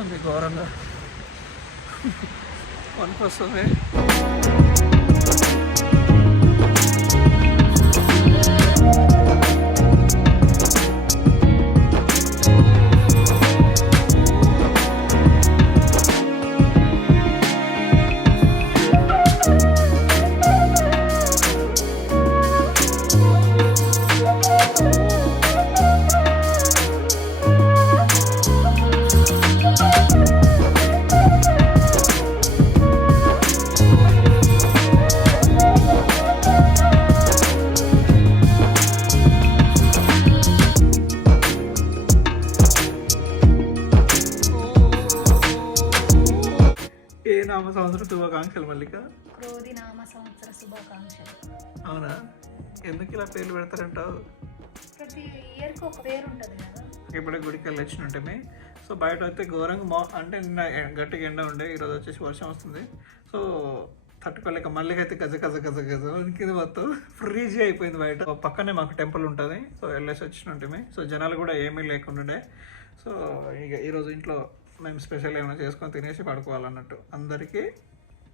వస్తుంది ఘోరంగా వణుకు వస్తుంది. ఏ నామ సంవత్సర శుభాకాంక్షలు మల్లిక. క్రోధి నామ సంవత్సర శుభాకాంక్షలు. అవునా, ఎందుకు ఇలా పేర్లు పెడతారంటావు? ప్రతి ఇయర్కి ఒక పేరు ఉంటుంది కదా. ఇప్పుడే గుడికి వెళ్ళి వచ్చినట్టే. సో బయట అయితే ఘోరంగా అంటే నిన్న గట్టిగా ఎండ ఉండే, ఈరోజు వచ్చేసి వర్షం వస్తుంది. సో తట్టుకోలేక మళ్ళీ అయితే గజ గజ గజ గజ కింద మొత్తం ఫ్రీజ్ అయిపోయింది బయట. పక్కనే మాకు టెంపుల్ ఉంటుంది, సో వెళ్ళేసి వచ్చినట్టే. సో జనాలు కూడా ఏమీ లేకుండా. సో ఇక ఈరోజు ఇంట్లో మేము స్పెషల్ ఏమైనా చేసుకొని తినేసి పడుకోవాలన్నట్టు. అందరికీ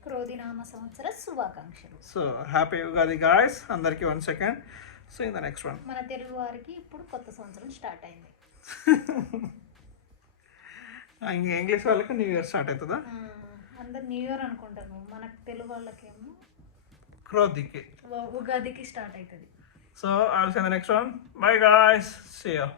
క్రోధినామ సంవత్సర శుభాకాంక్షలు. సో హ్యాపీ ఉగాది గాయస్ అందరికీ. 1 second. So in the next one మన తెలుగు వారికి ఇప్పుడు కొత్త సంవత్సరం స్టార్ట్ అయింది. ఇంక ఇంగ్లీష్ వాళ్ళకి న్యూ ఇయర్ స్టార్ట్ అవుతుందా? అందరు న్యూ ఇయర్ అనుకుంటారు, మనకు తెలుగు వాళ్ళకేమో క్రోధికి ఉగాదికి స్టార్ట్ అవుతుంది. So I'll see in the next one. Bye guys, see you.